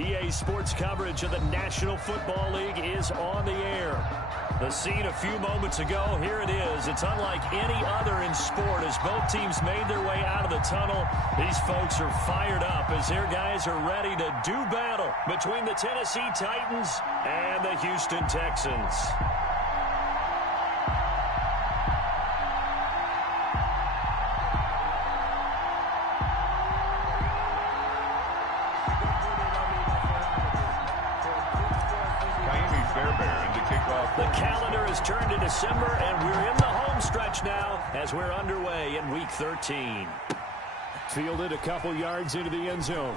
EA Sports coverage of the National Football League is on the air. The scene a few moments ago, here it is. It's unlike any other in sport as both teams made their way out of the tunnel. These folks are fired up as their guys are ready to do battle between the Tennessee Titans and the Houston Texans. The calendar has turned to December, and we're in the home stretch now as we're underway in Week 13. Fielded a couple yards into the end zone.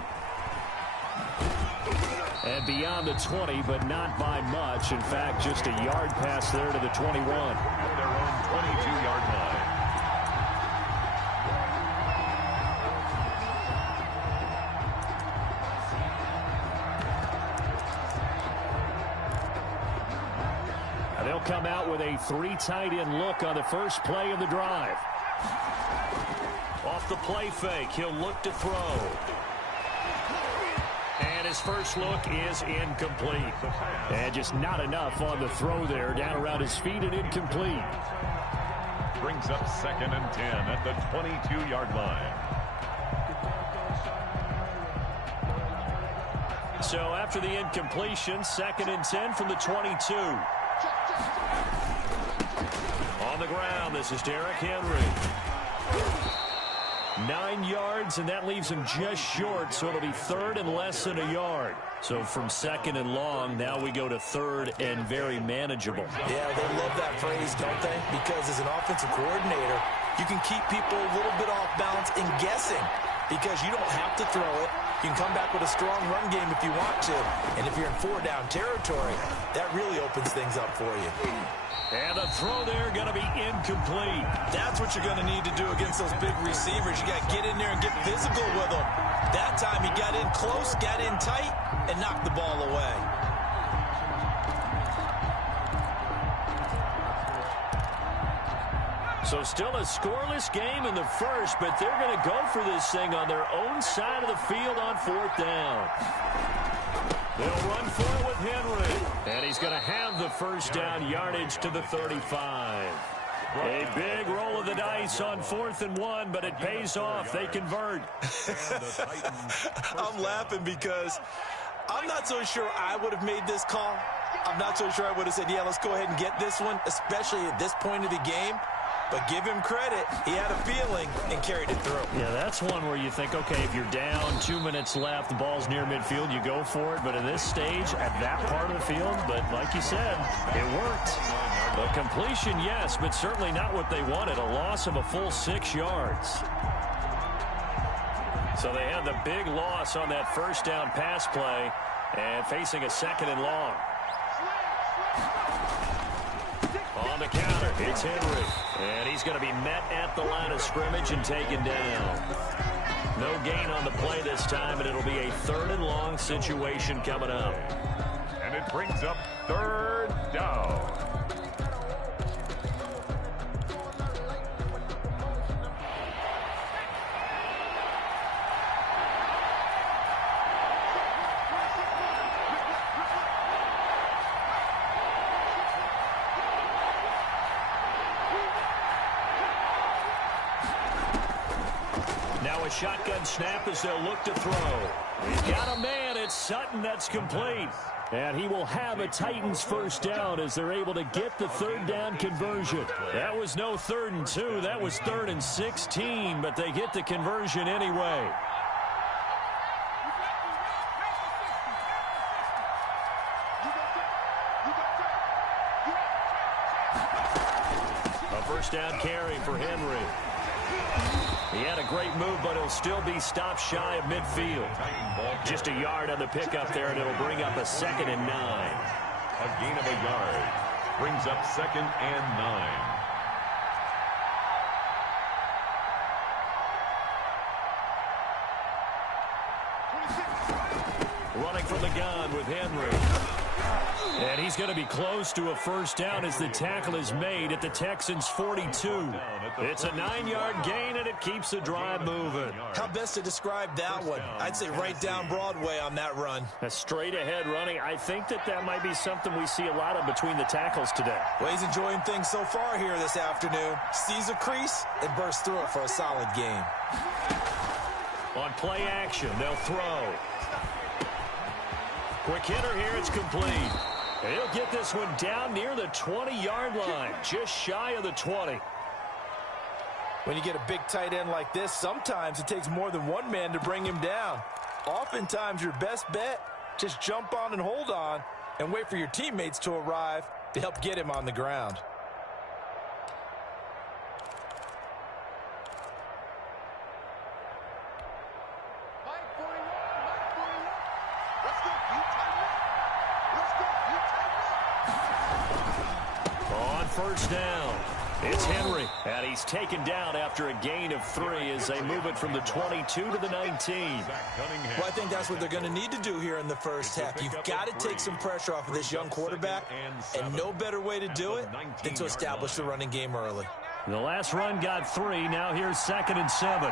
And beyond the 20, but not by much. In fact, just a yard pass there to the 21. At their own 22-yard line. They'll come out with a three tight end look on the first play of the drive. Off the play fake, he'll look to throw. And his first look is incomplete. And just not enough on the throw there. Down around his feet and incomplete. Brings up 2nd and 10 at the 22-yard line. So after the incompletion, 2nd and 10 from the 22. On the ground, this is Derrick Henry. 9 yards, and that leaves him just short, so it'll be 3rd and less than a yard. So from 2nd and long, now we go to 3rd and very manageable. Yeah, they love that phrase, don't they? Because as an offensive coordinator, you can keep people a little bit off balance and guessing because you don't have to throw it. You can come back with a strong run game if you want to. And if you're in 4-down territory, that really opens things up for you. And the throw there going to be incomplete. That's what you're going to need to do against those big receivers. You got to get in there and get physical with them. That time he got in close, got in tight, and knocked the ball away. So still a scoreless game in the first, but they're going to go for this thing on their own side of the field on 4th down. They'll run for it with Henry. And he's going to have the first down yardage to the 35. A big roll of the dice on 4th and 1, but it pays off. They convert. I'm laughing because I'm not so sure I would have made this call. I'm not so sure I would have said, yeah, let's go ahead and get this one, especially at this point of the game. But give him credit. He had a feeling and carried it through. Yeah, that's one where you think, okay, if you're down, 2 minutes left, the ball's near midfield, you go for it. But at this stage, at that part of the field, but like you said, it worked. A completion, yes, but certainly not what they wanted. A loss of a full 6 yards. So they had the big loss on that first down pass play and facing a 2nd and long. On the counter, it's Henry. And he's going to be met at the line of scrimmage and taken down. No gain on the play this time, and it'll be a 3rd and long situation coming up. And it brings up 3rd down. Now a shotgun snap as they'll look to throw. He's got a man. It's Sutton that's complete. And he will have a Titans first down as they're able to get the 3rd down conversion. That was no 3rd and 2. That was 3rd and 16, but they get the conversion anyway. A first down carry for Henry. He had a great move, but he'll still be stopped shy of midfield. Just a yard on the pickup there, and it'll bring up a 2nd and 9. A gain of a yard. Brings up 2nd and 9. running from the gun with Henry. And he's going to be close to a first down as the tackle is made at the Texans' 42. It's a 9-yard gain, and it keeps the drive moving. How best to describe that one? I'd say right down Broadway on that run. A straight-ahead running. I think that might be something we see a lot of between the tackles today. Well, he's enjoying things so far here this afternoon. Sees a crease and bursts through it for a solid gain. On play action, they'll throw. Quick hitter here, it's complete. He'll get this one down near the 20-yard line, just shy of the 20. When you get a big tight end like this, sometimes it takes more than one man to bring him down. Oftentimes, your best bet, just jump on and hold on and wait for your teammates to arrive to help get him on the ground. First down. It's Henry, and he's taken down after a gain of 3 as they move it from the 22 to the 19. Well, I think that's what they're going to need to do here in the first half. You've got to take some pressure off of this young quarterback, and no better way to do it than to establish the running game early. The last run got 3. Now here's 2nd and 7.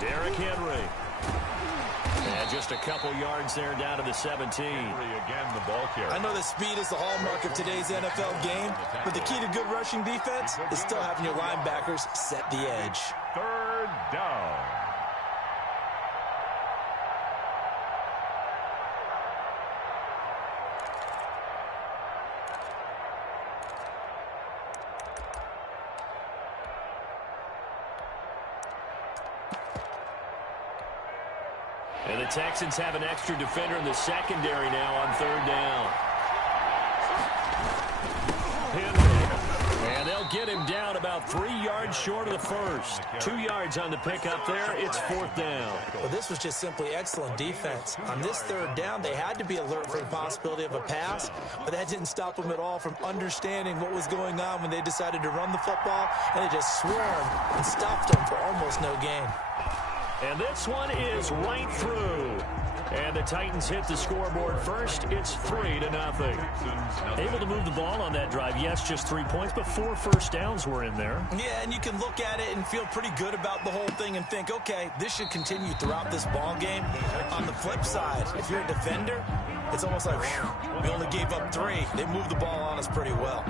Derrick Henry. And just a couple yards there down to the 17. Again, the ball carrier. I know that speed is the hallmark of today's NFL game, but the key to good rushing defense is still having your linebackers set the edge. 3rd down. And the Texans have an extra defender in the secondary now on 3rd down. Henry. And they'll get him down about 3 yards short of the first. 2 yards on the pickup there. It's 4th down. Well, this was just simply excellent defense. On this 3rd down, they had to be alert for the possibility of a pass, but that didn't stop them at all from understanding what was going on when they decided to run the football, and they just swarmed and stopped them for almost no gain. And this one is right through. And the Titans hit the scoreboard first. It's 3-0. Able to move the ball on that drive. Yes, just 3 points, but 4 first downs were in there. Yeah, and you can look at it and feel pretty good about the whole thing and think, okay, this should continue throughout this ball game. On the flip side, if you're a defender, it's almost like, whew, we only gave up 3. They moved the ball on us pretty well.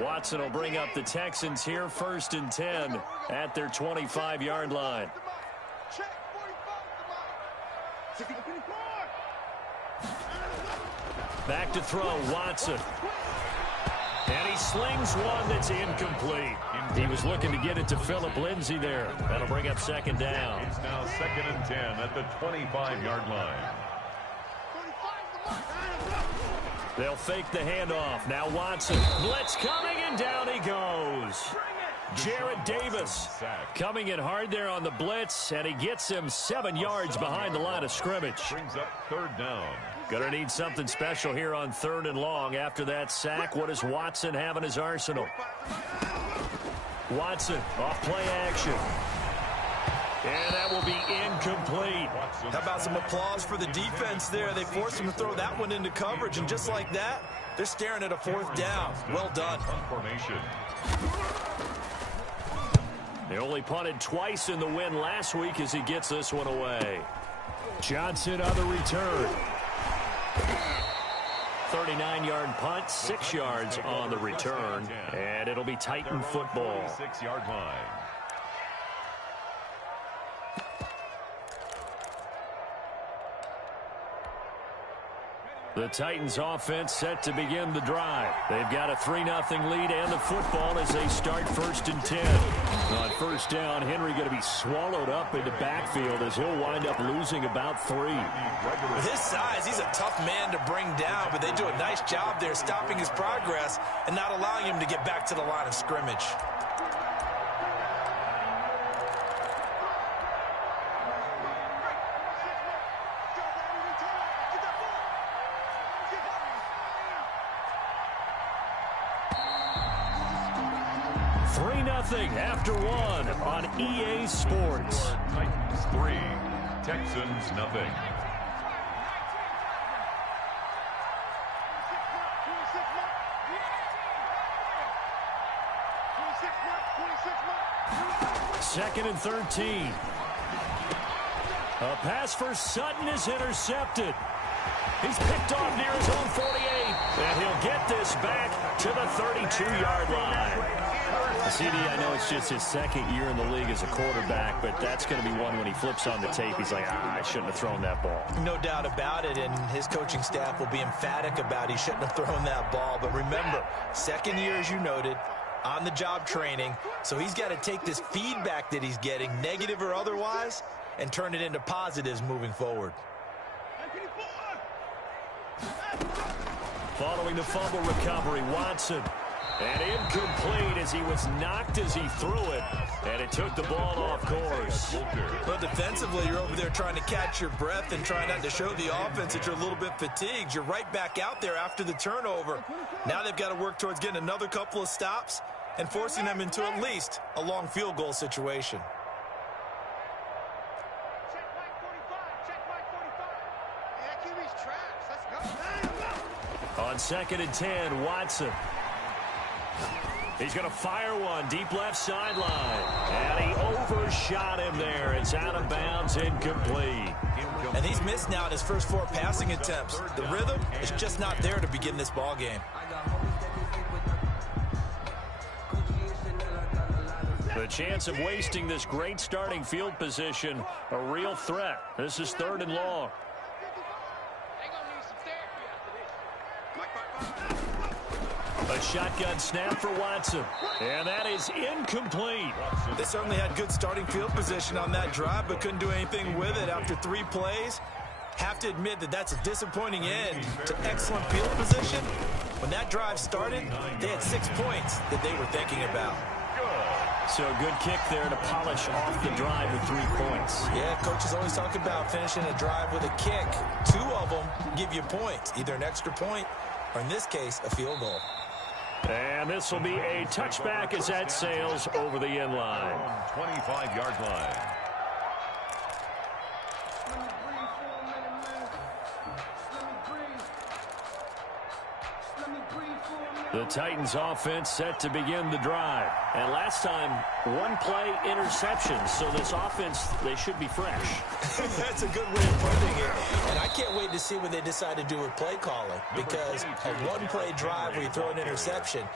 Watson will bring up the Texans here, 1st and 10 at their 25-yard line. Back to throw, Watson. And he slings one that's incomplete. He was looking to get it to Phillip Lindsay there. That'll bring up 2nd down. It's now 2nd and 10 at the 25-yard line. They'll fake the handoff. Now Watson. Blitz coming, and down he goes. Jarrett Davis coming in hard there on the blitz, and he gets him 7 yards behind the line of scrimmage. Brings up 3rd down. Gonna need something special here on 3rd and long. After that sack, what does Watson have in his arsenal? Watson off play action. And that will be incomplete. How about some applause for the defense there? They forced him to throw that one into coverage, and just like that, they're staring at a 4th down. Well done. Formation. They only punted twice in the win last week as he gets this one away. Johnson on the return. 39-yard punt, 6 yards on the return, and it'll be Titan football. 6-yard line. The Titans offense set to begin the drive. They've got a 3-0 lead and the football as they start 1st and 10. On 1st down, Henry going to be swallowed up into backfield as he'll wind up losing about 3. With his size, he's a tough man to bring down, but they do a nice job there stopping his progress and not allowing him to get back to the line of scrimmage. 3-0 after one on EA Sports. Titans 3, Texans nothing. Second and 13. A pass for Sutton is intercepted. He's picked off near his own 48, and he'll get this back to the 32-yard line. CD, I know it's just his second year in the league as a quarterback, but that's going to be one when he flips on the tape. He's like, I shouldn't have thrown that ball. No doubt about it, and his coaching staff will be emphatic about he shouldn't have thrown that ball. But remember, second year, as you noted, on-the-job training, so he's got to take this feedback that he's getting, negative or otherwise, and turn it into positives moving forward. Following the fumble recovery, Watson. And incomplete as he was knocked as he threw it. And it took the ball off course. But defensively, you're over there trying to catch your breath and trying not to show the offense that you're a little bit fatigued. You're right back out there after the turnover. Now they've got to work towards getting another couple of stops and forcing them into at least a long field goal situation. On 2nd and 10, Watson. He's going to fire one deep left sideline. And he overshot him there. It's out of bounds, incomplete. And he's missed now in his first 4 passing attempts. The rhythm is just not there to begin this ball game. The chance of wasting this great starting field position, a real threat. This is 3rd and long. A shotgun snap for Watson. And that is incomplete. They certainly had good starting field position on that drive, but couldn't do anything with it after 3 plays. Have to admit that that's a disappointing end to excellent field position. When that drive started, they had 6 points that they were thinking about. So a good kick there to polish off the drive with 3 points. Yeah, coaches always talk about finishing a drive with a kick. 2 of them give you points, either an extra point or, in this case, a field goal. And this will be a touchback as that sails over the end line. 25-yard line. The Titans offense set to begin the drive. And last time, 1-play interception. So this offense, they should be fresh. That's a good way of putting it. And I can't wait to see what they decide to do with play calling. Because a 1-play drive where you throw an interception,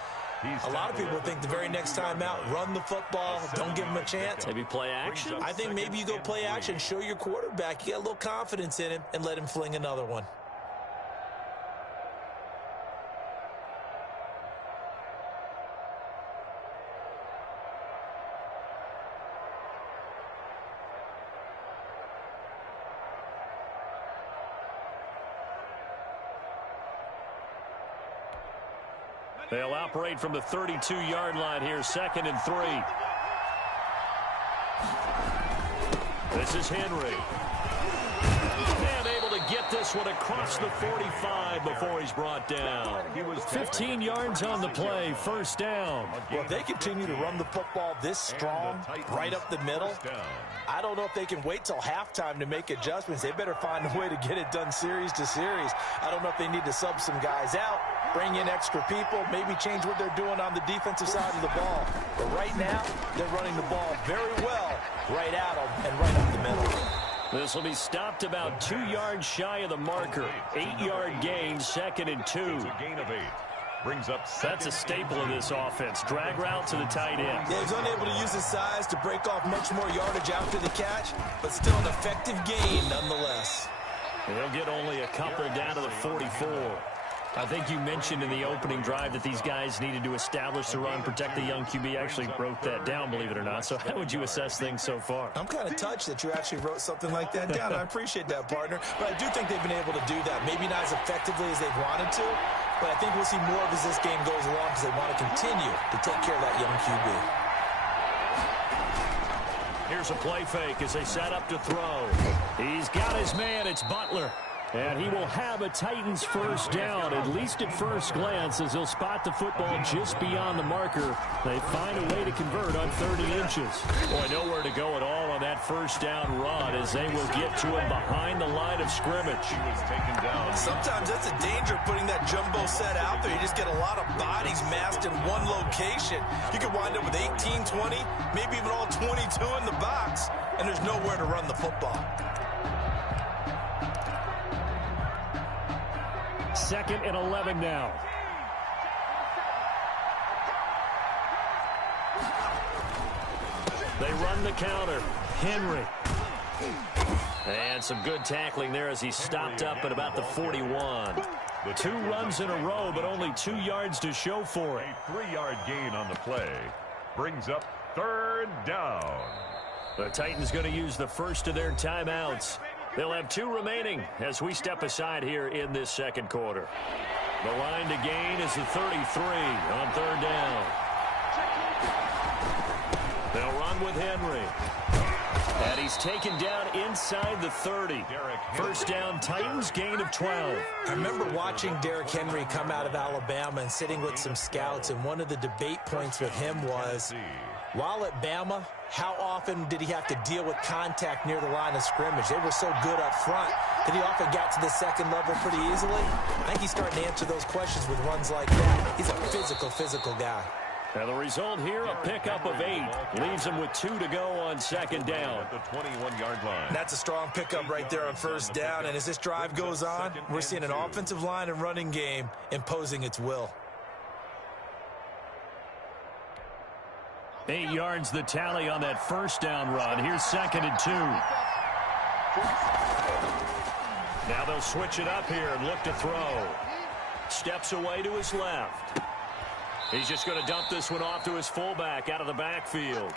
a lot of people think the very next time out, run the football, don't give them a chance. Maybe play action? I think maybe you go play action, show your quarterback, you got a little confidence in him, and let him fling another one. They'll operate from the 32-yard line here, 2nd and 3. This is Henry. And able to get this one across the 45 before he's brought down. 15 yards on the play, 1st down. Well, if they continue to run the football this strong, right up the middle, I don't know if they can wait till halftime to make adjustments. They better find a way to get it done series to series. I don't know if they need to sub some guys out, bring in extra people, maybe change what they're doing on the defensive side of the ball. But right now, they're running the ball very well right at them and right up the middle. This will be stopped about 2 yards shy of the marker. 8-yard gain, 2nd and 2. Gain of 8. Brings up That's a staple of this offense. Drag route to the tight end. Yeah, he's unable to use his size to break off much more yardage after the catch, but still an effective gain nonetheless. He'll get only a couple down to the 44. I think you mentioned in the opening drive that these guys needed to establish the run, protect the young QB. Actually wrote that down, believe it or not. So how would you assess things so far? I'm kind of touched that you actually wrote something like that down. I appreciate that, partner. But I do think they've been able to do that. Maybe not as effectively as they've wanted to, but I think we'll see more of as this game goes along because they want to continue to take care of that young QB. Here's a play fake as they set up to throw. He's got his man. It's Butler. And he will have a Titans first down, at least at first glance, as he'll spot the football just beyond the marker. They find a way to convert on 30 inches. Boy, nowhere to go at all on that first down run as they will get to him behind the line of scrimmage. He was taken down. Sometimes that's a danger putting that jumbo set out there. You just get a lot of bodies massed in one location. You could wind up with 18, 20, maybe even all 22 in the box, and there's nowhere to run the football. Second and 11 now. They run the counter. Henry. And some good tackling there as he stopped up at about the 41. 2 runs in a row, but only 2 yards to show for it. A 3-yard gain on the play brings up 3rd down. The Titans going to use the first of their timeouts. They'll have 2 remaining as we step aside here in this second quarter. The line to gain is the 33 on 3rd down. They'll run with Henry. And he's taken down inside the 30. First down, Titans, gain of 12. I remember watching Derrick Henry come out of Alabama and sitting with some scouts, and one of the debate points with him was, while at Bama, how often did he have to deal with contact near the line of scrimmage? They were so good up front that he often got to the second level pretty easily. I think he's starting to answer those questions with runs like that. He's a physical guy. And the result here, a pickup of 8. Leaves him with 2 to go on second down. At the 21-yard line. That's a strong pickup right there on first down. And as this drive goes on, we're seeing an offensive line and running game imposing its will. 8 yards the tally on that first down run. Here's 2nd and 2. Now they'll switch it up here and look to throw. Steps away to his left. He's just going to dump this one off to his fullback out of the backfield.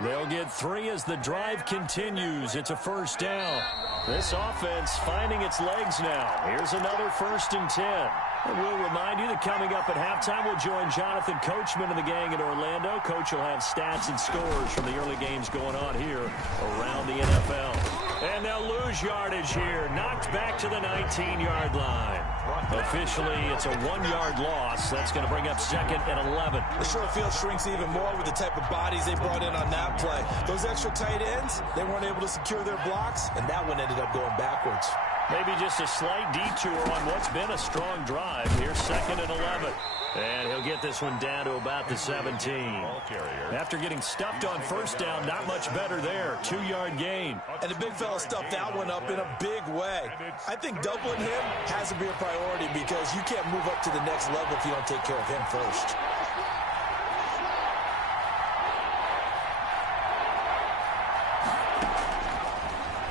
They'll get 3 as the drive continues. It's a first down. This offense finding its legs now. Here's another 1st and 10. And we'll remind you that coming up at halftime, we'll join Jonathan Coachman and the gang in Orlando. Coach will have stats and scores from the early games going on here around the NFL. And they'll lose yardage here. Knocked back to the 19-yard line. Officially, it's a 1-yard loss. That's going to bring up 2nd and 11. The short field shrinks even more with the type of bodies they brought in on that play. Those extra tight ends, they weren't able to secure their blocks, and that one ended up going backwards. Maybe just a slight detour on what's been a strong drive. Here's 2nd and 11. And he'll get this one down to about the 17. After getting stuffed on first down, not much better there. 2-yard gain. And the big fella stuffed that one up in a big way. I think doubling him has to be a priority because you can't move up to the next level if you don't take care of him first.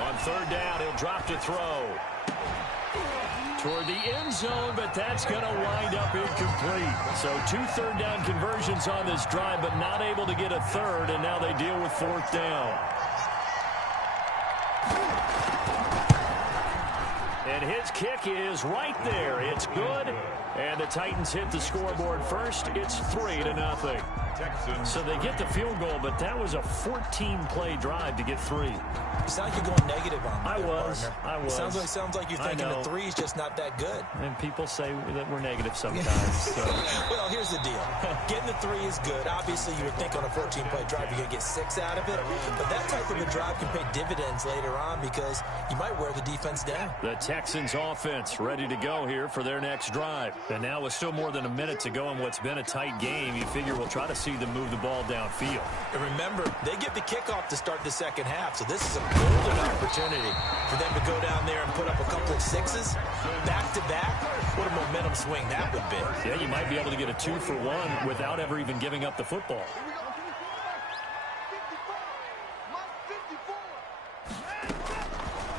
On 3rd down, he'll drop to throw. Toward the end zone, but that's going to wind up incomplete. So 2 third-down conversions on this drive, but not able to get a third, and now they deal with 4th down. And his kick is right there. It's good, and the Titans hit the scoreboard first. It's 3-0. So they get the field goal, but that was a 14-play drive to get 3. You sound like you're going negative on me. I was. Sounds like you're thinking the 3 is just not that good. And people say that we're negative sometimes. So. Well, here's the deal. Getting the 3 is good. Obviously, you would think on a 14-play drive you're going to get 6 out of it. But that type of a drive can pay dividends later on because you might wear the defense down. The Texans offense ready to go here for their next drive. And now with still more than a minute to go in what's been a tight game, you figure we'll try to see them move the ball downfield. And remember, they get the kickoff to start the second half, so this is a golden opportunity for them to go down there and put up a couple of 6s back-to-back. What a momentum swing that would be. Yeah, you might be able to get a 2-for-1 without ever even giving up the football.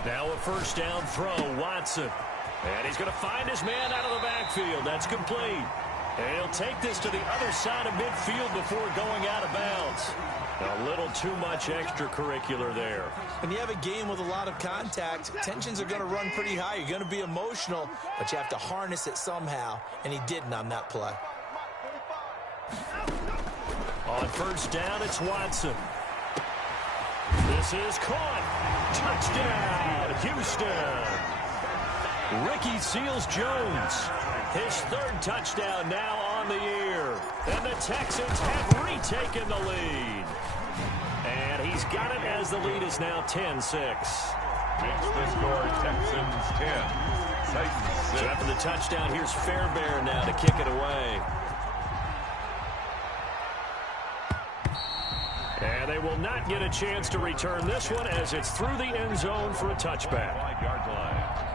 Now a first down throw, Watson. And he's going to find his man out of the backfield. That's complete. And he'll take this to the other side of midfield before going out of bounds. A little too much extracurricular there. When you have a game with a lot of contact, tensions are going to run pretty high. You're going to be emotional, but you have to harness it somehow, and he didn't on that play. On first down, it's Watson. This is caught. Touchdown, Houston. Ricky Seals-Jones. His third touchdown now on the year. And the Texans have retaken the lead. And he's got it as the lead is now 10-6. Makes the score Texans 10, Titans 6. So after the touchdown, here's Fairbairn now to kick it away. And they will not get a chance to return this one as it's through the end zone for a touchback. 5-yard line.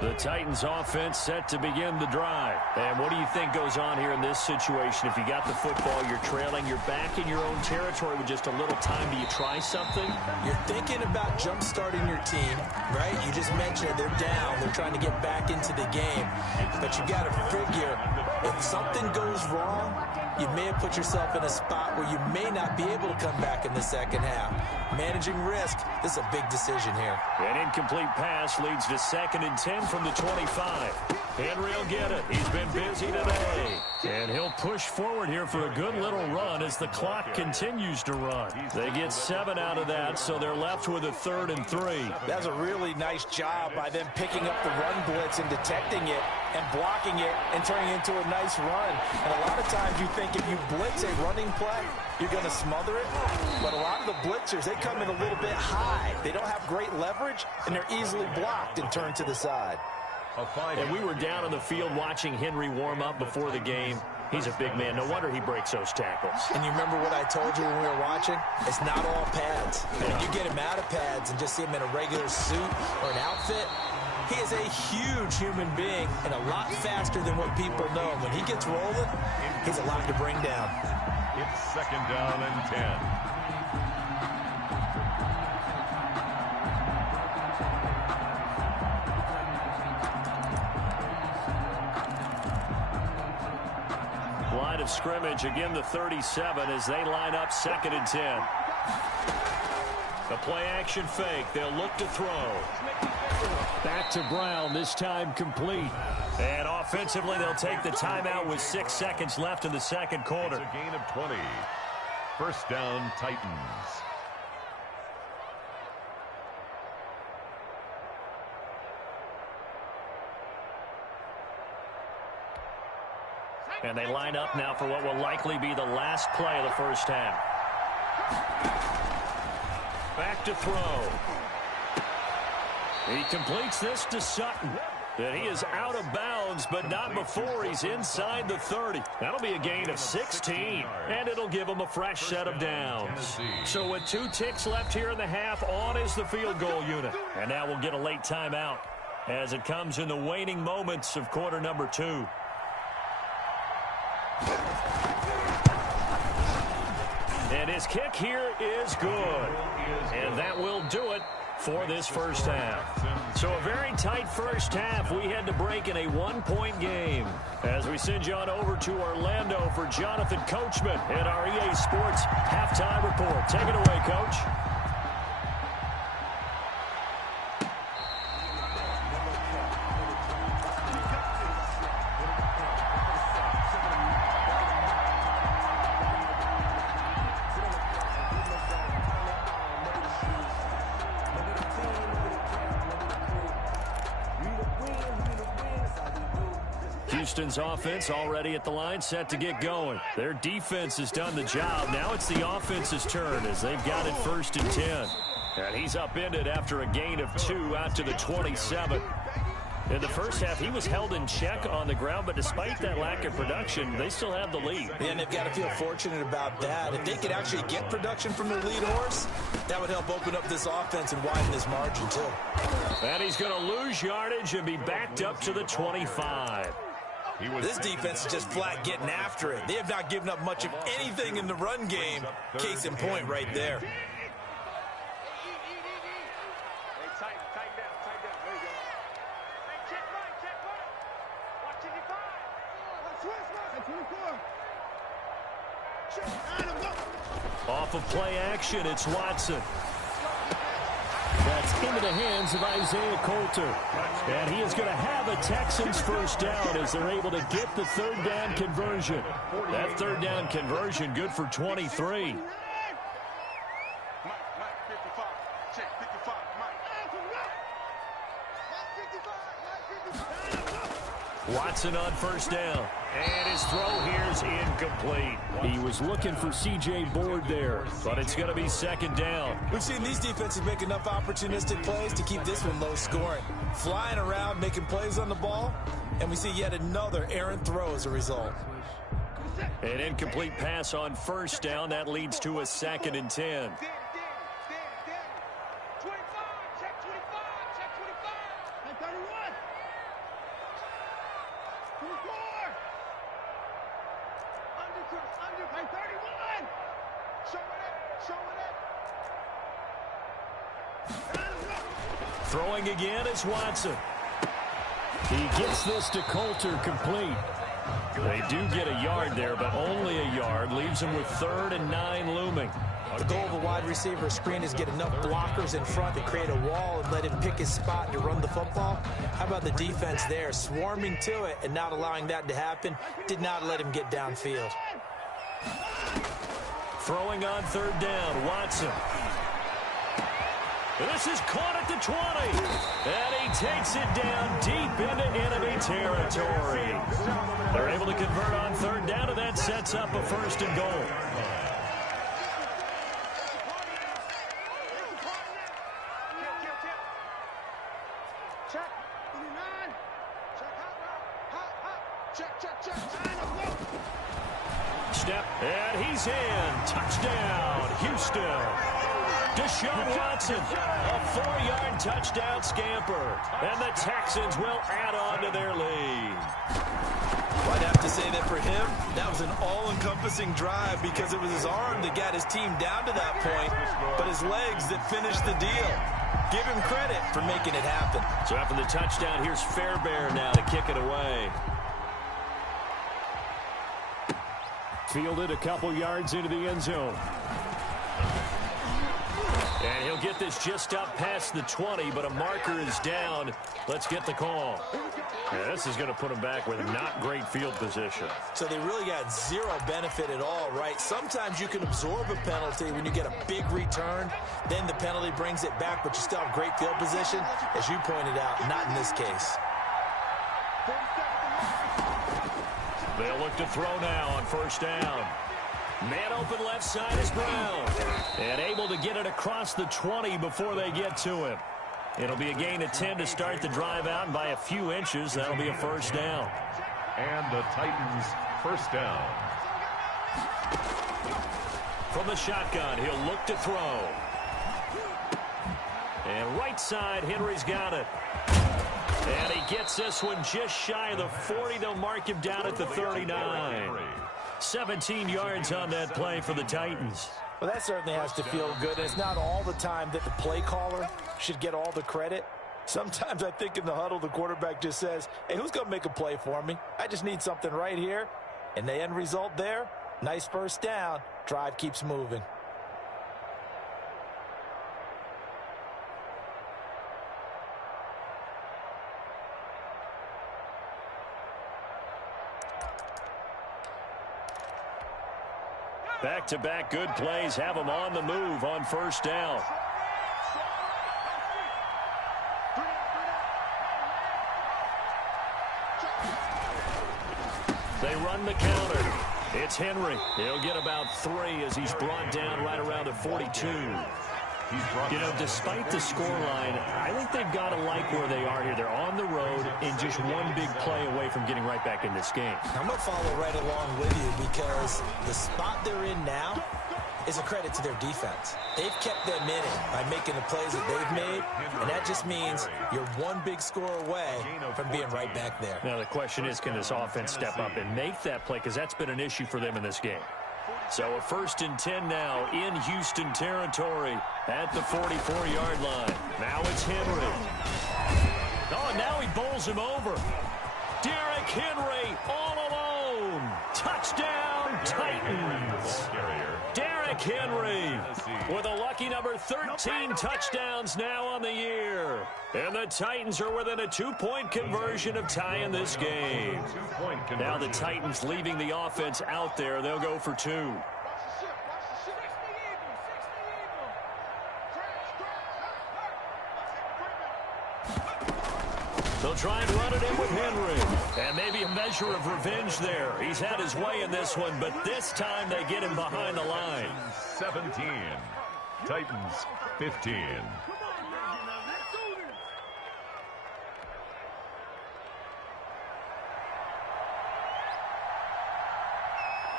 The Titans offense set to begin the drive. And what do you think goes on here in this situation? If you got the football, you're trailing, you're back in your own territory with just a little time. Do you try something? You're thinking about jump-starting your team, right? You just mentioned it. They're down. They're trying to get back into the game. But you got to figure, if something goes wrong, you may have put yourself in a spot where you may not be able to come back in the second half. Managing risk, this is a big decision here. An incomplete pass leads to 2nd and 10 from the 25. Henry will get it. He's been busy today. And he'll push forward here for a good little run as the clock continues to run. They get 7 out of that, so they're left with a 3rd and 3. That's a really nice job by them picking up the run blitz and detecting it and blocking it and turning it into a nice run. And a lot of times you think if you blitz a running play, you're going to smother it. But a lot of the blitzers, they come in a little bit high. They don't have great leverage, and they're easily blocked and turned to the side. And we were down on the field watching Henry warm up before the game. He's a big man. No wonder he breaks those tackles. And you remember what I told you when we were watching? It's not all pads. Yeah. When you get him out of pads and just see him in a regular suit or an outfit, he is a huge human being and a lot faster than what people know. When he gets rolling, he's a lot to bring down. It's 2nd down and 10. Line of scrimmage, again the 37 as they line up 2nd and 10. The play action fake. They'll look to throw. Back to Brown, this time complete. And offensively, they'll take the timeout with 6 seconds left in the second quarter. It's a gain of 20. 1st down, Titans. And they line up now for what will likely be the last play of the first half. Back to throw. He completes this to Sutton. And he is out of bounds, but not before he's inside the 30. That'll be a gain of 16, and it'll give him a fresh set of downs. So with 2 ticks left here in the half, on is the field goal unit. And now we'll get a late timeout as it comes in the waning moments of quarter number 2. And his kick here is good. And that will do it for this first half. So a very tight first half. We had to break in a 1-point game. As we send you on over to Orlando for Jonathan Coachman and our EA Sports halftime report. Take it away, Coach. Houston's offense already at the line, set to get going. Their defense has done the job. Now it's the offense's turn as they've got it 1st and 10. And he's upended after a gain of 2 out to the 27. In the first half, he was held in check on the ground, but despite that lack of production, they still have the lead. And they've got to feel fortunate about that. If they could actually get production from their lead horse, that would help open up this offense and widen this margin, too. And he's going to lose yardage and be backed up to the 25. This defense is just flat getting after it. They have not given up much of anything in the run game. Case in point right there. Off of play action, it's Watson. The That's into the hands of Isaiah Coulter. And he is going to have a Texans first down as they're able to get the third down conversion. That third down conversion good for 23. Watson on first down. And his throw here is incomplete. He was looking for C.J. Board there, but it's going to be second down. We've seen these defenses make enough opportunistic plays to keep this one low scoring. Flying around, making plays on the ball, and we see yet another errant throw as a result. An incomplete pass on first down. That leads to a 2nd and 10. Throwing again is Watson. He gets this to Coulter, complete. They do get a yard there, but only a yard. Leaves him with 3rd and 9 looming. The goal of a wide receiver screen is get enough blockers in front to create a wall and let him pick his spot to run the football. How about the defense there, swarming to it and not allowing that to happen? Did not let him get downfield. Throwing on third down, Watson. This is caught at the 20. And he takes it down deep into enemy territory. They're able to convert on third down, and that sets up a 1st and goal. Step, and he's in. Touchdown, Houston. Deshaun Watson, a 4-yard touchdown scamper. And the Texans will add on to their lead. Well, I'd have to say that for him, that was an all-encompassing drive because it was his arm that got his team down to that point, but his legs that finished the deal. Give him credit for making it happen. So after the touchdown, here's Fairbairn now to kick it away. Fielded a couple yards into the end zone. And he'll get this just up past the 20, but a marker is down. Let's get the call. Yeah, this is going to put him back with not great field position. So they really got zero benefit at all, right? Sometimes you can absorb a penalty when you get a big return. Then the penalty brings it back, but you still have great field position. As you pointed out, not in this case. They'll look to throw now on first down. Man open left side is Brown. And able to get it across the 20 before they get to him. It'll be a gain of 10 to start the drive out, and by a few inches, that'll be a first down. And the Titans first down. From the shotgun, he'll look to throw. And right side, Henry's got it. And he gets this one just shy of the 40. They'll mark him down at the 39. 17 yards on that play for the Titans. Well, that certainly has to feel good. And it's not all the time that the play caller should get all the credit. Sometimes I think in the huddle, the quarterback just says, hey, who's going to make a play for me? I just need something right here. And the end result there, nice first down. Drive keeps moving. Back-to-back good plays have them on the move on first down. They run the counter. It's Henry. He'll get about 3 as he's brought down right around the 42. You know, despite the scoreline, I think they've got to like where they are here. They're on the road and just one big play away from getting right back in this game. I'm going to follow right along with you because the spot they're in now is a credit to their defense. They've kept them in it by making the plays that they've made, and that just means you're one big score away from being right back there. Now, the question is, can this offense step up and make that play? Because that's been an issue for them in this game. So a 1st and 10 now in Houston territory at the 44-yard line. Now it's Henry. Oh, now he bowls him over. Derrick Henry all alone. Touchdown, Titans. Derrick Derrick Henry with a lucky number 13 touchdowns now on the year. And the Titans are within a 2-point conversion of tying this game. Now the Titans leaving the offense out there. They'll go for 2. They'll try and run it in with Henry. And maybe a measure of revenge there. He's had his way in this one, but this time they get him behind the line. 17. Titans 15.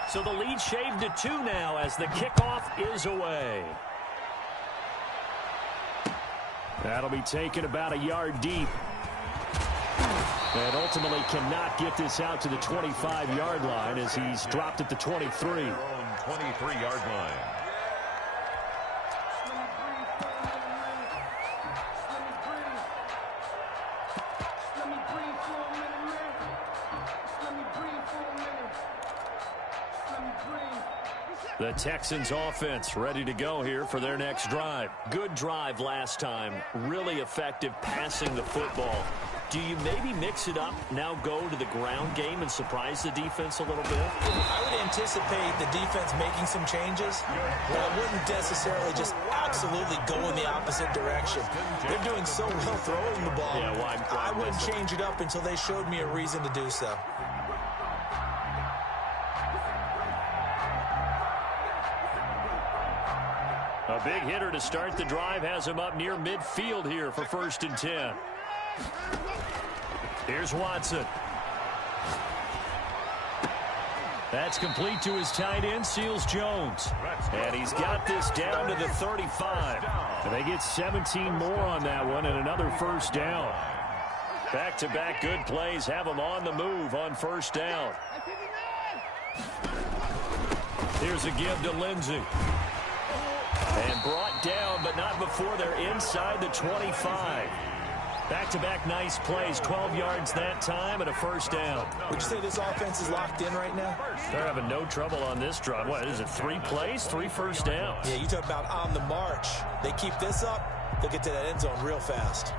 So the lead shaved to 2 now as the kickoff is away. That'll be taken about a yard deep. And ultimately cannot get this out to the 25-yard line as he's dropped at the 23. 23-yard line. The Texans offense ready to go here for their next drive. Good drive last time. Really effective passing the football. Do you maybe mix it up, now go to the ground game and surprise the defense a little bit? I would anticipate the defense making some changes, but I wouldn't necessarily just absolutely go in the opposite direction. They're doing so well throwing the ball. Yeah, well, I wouldn't change it up until they showed me a reason to do so. A big hitter to start the drive has him up near midfield here for 1st and 10. Here's Watson. That's complete to his tight end, Seals Jones. And he's got this down to the 35. And they get 17 more on that one and another 1st down. Back-to-back good plays have them on the move on 1st down. Here's a give to Lindsey. And brought down, but not before they're inside the 25. Back-to-back nice plays, 12 yards that time and a 1st down. Would you say this offense is locked in right now? They're having no trouble on this drive. What is it, 3 plays, 3 1st downs? Yeah, you talk about on the march. They keep this up, they'll get to that end zone real fast.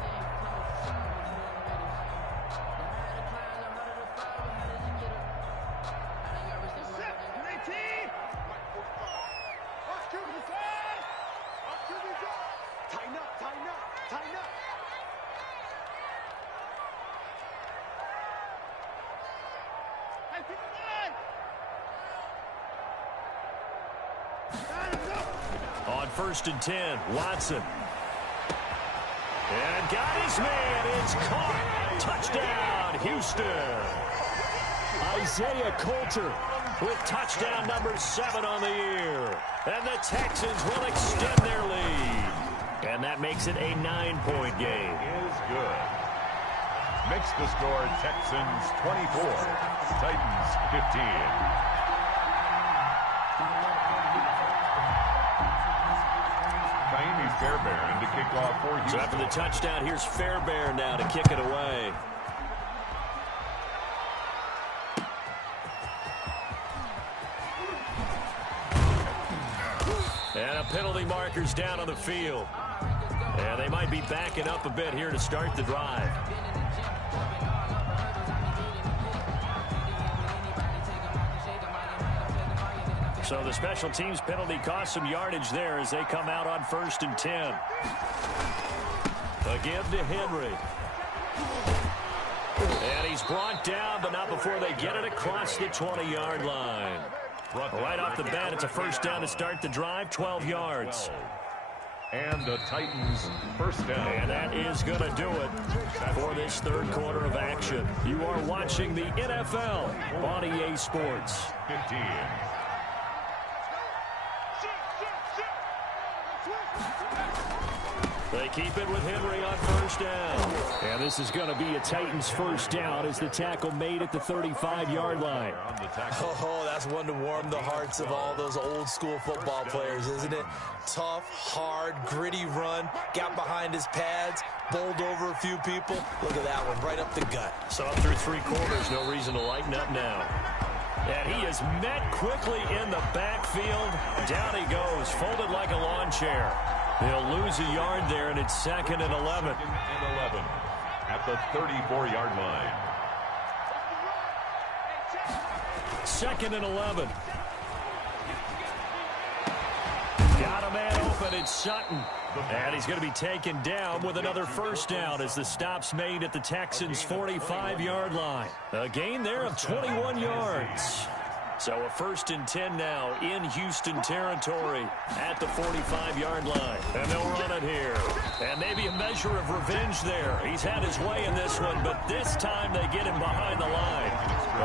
On 1st and 10, Watson. And got his man. It's caught. Touchdown, Houston. Isaiah Coulter with touchdown number 7 on the year. And the Texans will extend their lead. And that makes it a 9-point game. Is good. Makes the score Texans 24, Titans 15. Fairbairn to kick off for Houston. So after the touchdown, here's Fairbairn now to kick it away. And a penalty marker's down on the field. And they might be backing up a bit here to start the drive. So the special teams penalty cost some yardage there as they come out on 1st and 10. A give to Henry. And he's brought down, but not before they get it across the 20-yard line. Right off the bat, it's a 1st down to start the drive, 12 yards. And the Titans 1st down. And that is going to do it for this 3rd quarter of action. You are watching the NFL on EA Sports. 15. They keep it with Henry on 1st down. And this is going to be a Titans 1st down as the tackle made at the 35-yard line. Oh, that's one to warm the hearts of all those old-school football players, isn't it? Tough, hard, gritty run, got behind his pads, bowled over a few people. Look at that one, right up the gut. So up through 3 quarters, no reason to lighten up now. And he is met quickly in the backfield. Down he goes, folded like a lawn chair. He'll lose a yard there, and it's 2nd and 11. 2nd and 11 at the 34-yard line. 2nd and 11. Got a man open. It's Sutton. And he's going to be taken down with another first down as the stop's made at the Texans' 45-yard line. A gain there of 21 yards. So a 1st and 10 now in Houston territory at the 45-yard line. And they'll run it here. And maybe a measure of revenge there. He's had his way in this one, but this time they get him behind the line.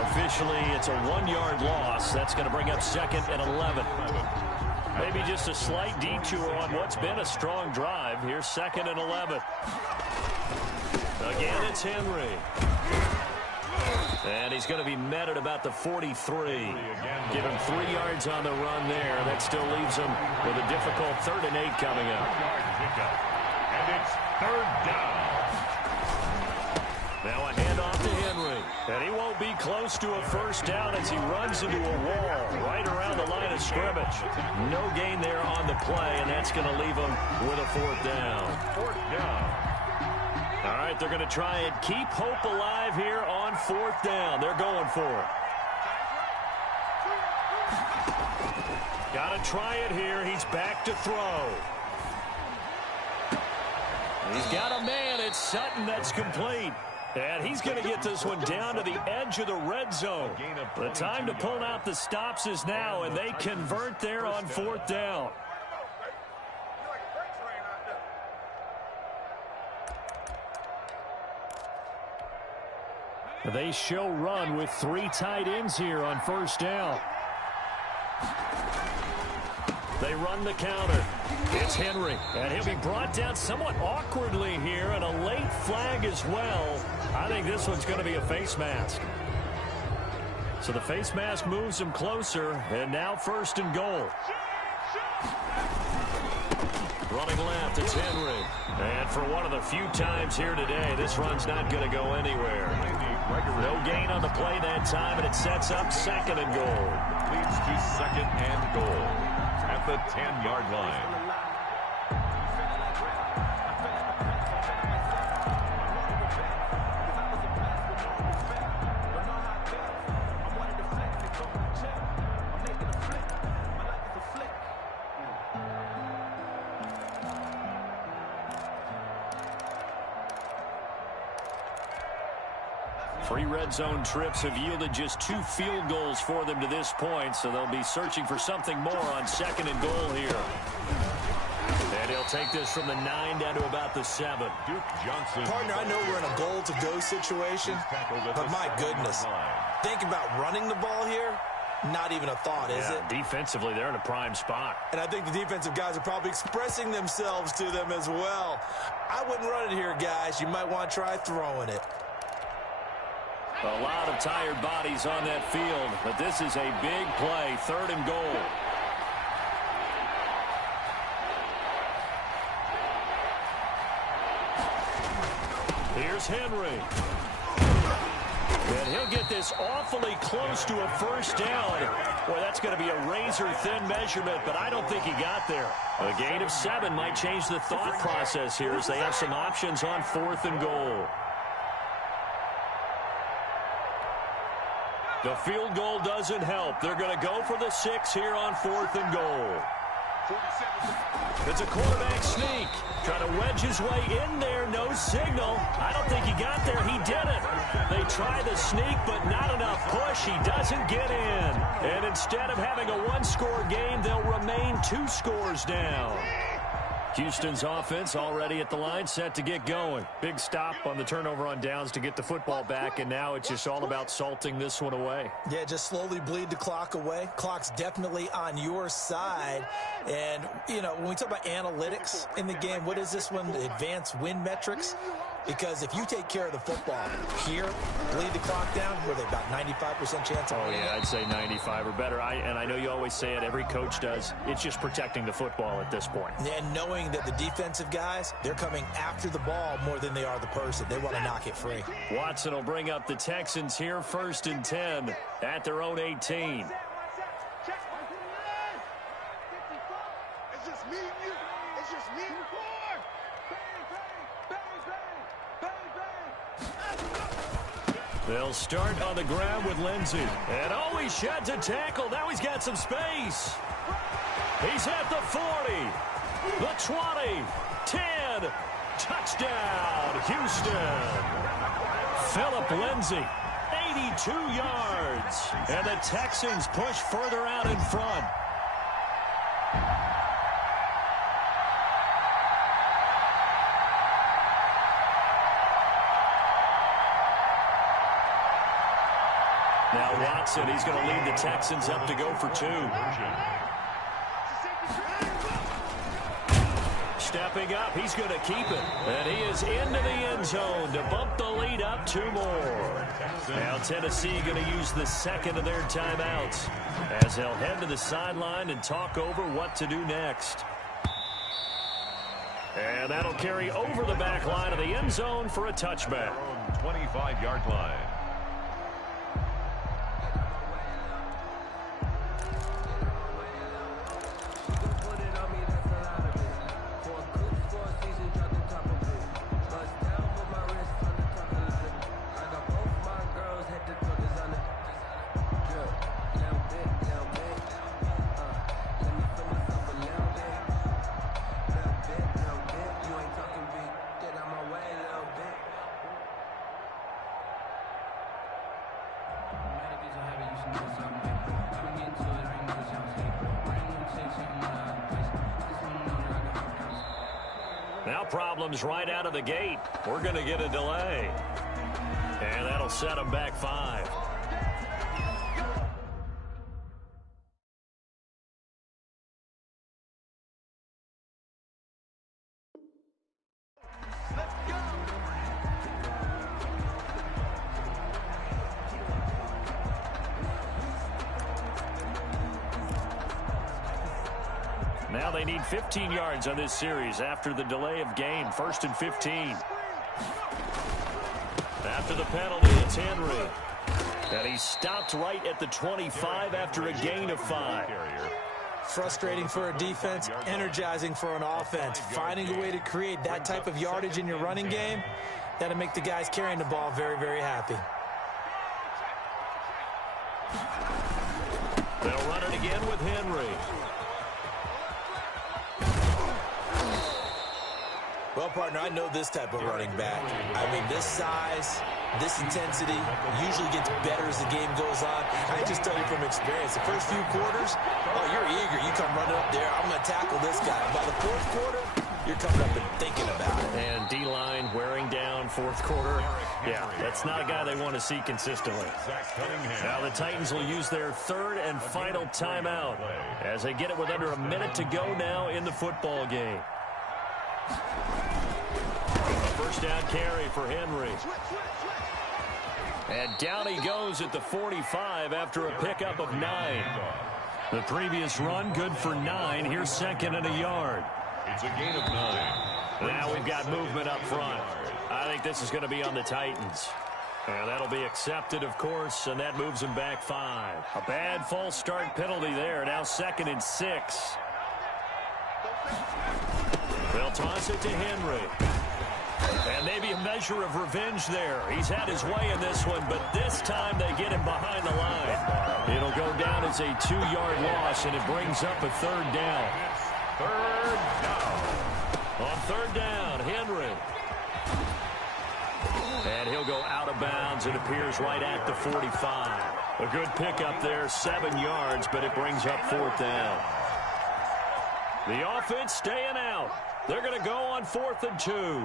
Officially, it's a 1-yard loss. That's going to bring up 2nd and 11. Maybe just a slight detour on what's been a strong drive. Here's 2nd and 11. Again, it's Henry. And he's going to be met at about the 43. Give him 3 yards on the run there. That still leaves him with a difficult 3rd and 8 coming up. And it's 3rd down. Now a handoff to Henry. And he won't be close to a first down as he runs into a wall right around the line of scrimmage. No gain there on the play, and that's going to leave him with a 4th down. 4th down. All right, they're going to try and keep hope alive here on 4th down. They're going for it. Got to try it here. He's back to throw. He's got a man. It's Sutton that's complete. And he's going to get this one down to the edge of the red zone. The time to pull out the stops is now, and they convert there on 4th down. They show run with 3 tight ends here on 1st down. They run the counter. It's Henry, and he'll be brought down somewhat awkwardly here, and a late flag as well. I think this one's going to be a face mask. So the face mask moves him closer, and now 1st and goal. Running left, it's Henry. And for one of the few times here today, this run's not going to go anywhere. No gain on the play that time, and it sets up 2nd and goal. Leads to 2nd and goal at the 10-yard line. Three red zone trips have yielded just 2 field goals for them to this point, so they'll be searching for something more on 2nd and goal here. And he'll take this from the 9 down to about the 7. Duke Johnson. Partner, I know we're in a goal-to-go situation, but my goodness, think about running the ball here. Not even a thought, is it? Defensively, they're in a prime spot. And I think the defensive guys are probably expressing themselves to them as well. I wouldn't run it here, guys. You might want to try throwing it. A lot of tired bodies on that field, but this is a big play, 3rd and goal. Here's Henry. And he'll get this awfully close to a first down. Boy, that's going to be a razor-thin measurement, but I don't think he got there. A gain of 7 might change the thought process here as they have some options on 4th and goal. The field goal doesn't help. They're going to go for the 6 here on 4th and goal. It's a quarterback sneak. Trying to wedge his way in there. No signal. I don't think he got there. He didn't. They try the sneak, but not enough push. He doesn't get in. And instead of having a 1-score game, they'll remain 2 scores down. Houston's offense already at the line, set to get going. Big stop on the turnover on downs to get the football back, and now it's just all about salting this one away. Yeah, just slowly bleed the clock away. Clock's definitely on your side. And, you know, when we talk about analytics in the game, what is this one? Advanced win metrics? Because if you take care of the football here, bleed the clock down, where they about 95% chance of winning. Oh, yeah, I'd say 95 or better. And I know you always say it, every coach does. It's just protecting the football at this point. And knowing that the defensive guys, they're coming after the ball more than they are the person. They want to knock it free. Watson will bring up the Texans here, 1st and 10 at their own 18. They'll start on the ground with Lindsey. And oh, he sheds a tackle. Now he's got some space. He's at the 40, the 20, 10. Touchdown, Houston. Phillip Lindsey, 82 yards. And the Texans push further out in front. Now Watson, he's going to lead the Texans up to go for 2. Stepping up, he's going to keep it. And he is into the end zone to bump the lead up 2 more. Now Tennessee going to use the second of their timeouts as they'll head to the sideline and talk over what to do next. And that'll carry over the back line of the end zone for a touchback. 25-yard line. Now problems right out of the gate. We're going to get a delay. And that'll set them back 5. Now they need 15 yards on this series after the delay of game. 1st and 15. After the penalty, it's Henry. And he stopped right at the 25 after a gain of 5. Frustrating for a defense, energizing for an offense. Finding a way to create that type of yardage in your running game, that'll make the guys carrying the ball very, very happy. They'll run it again with Henry. Well, partner, I know this type of running back. I mean, this size, this intensity usually gets better as the game goes on. I just tell you from experience, the first few quarters, oh, you're eager. You come running up there, I'm going to tackle this guy. By the 4th quarter, you're coming up and thinking about it. And D-line wearing down 4th quarter. Yeah, that's not a guy they want to see consistently. Now the Titans will use their 3rd and final timeout as they get it with under a minute to go now in the football game. First down carry for Henry. And down he goes at the 45 after a pickup of 9. The previous run good for 9. Here's 2nd and a yard. It's a gain of 9. Now we've got movement up front. I think this is going to be on the Titans. And that'll be accepted, of course, and that moves them back 5. A bad false start penalty there. Now 2nd and 6. They'll toss it to Henry. And maybe a measure of revenge there. He's had his way in this one, but this time they get him behind the line. It'll go down as a 2-yard loss, and it brings up a 3rd down. 3rd down. On 3rd down, Henry. And he'll go out of bounds. It appears right at the 45. A good pickup there, 7 yards, but it brings up 4th down. The offense staying out. They're going to go on 4th and 2.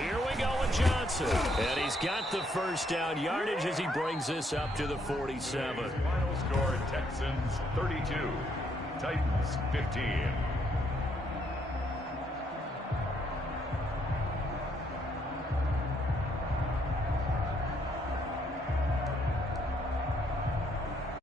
Here we go with Johnson. And he's got the first down yardage as he brings this up to the 47. Final score, Texans 32, Titans 15.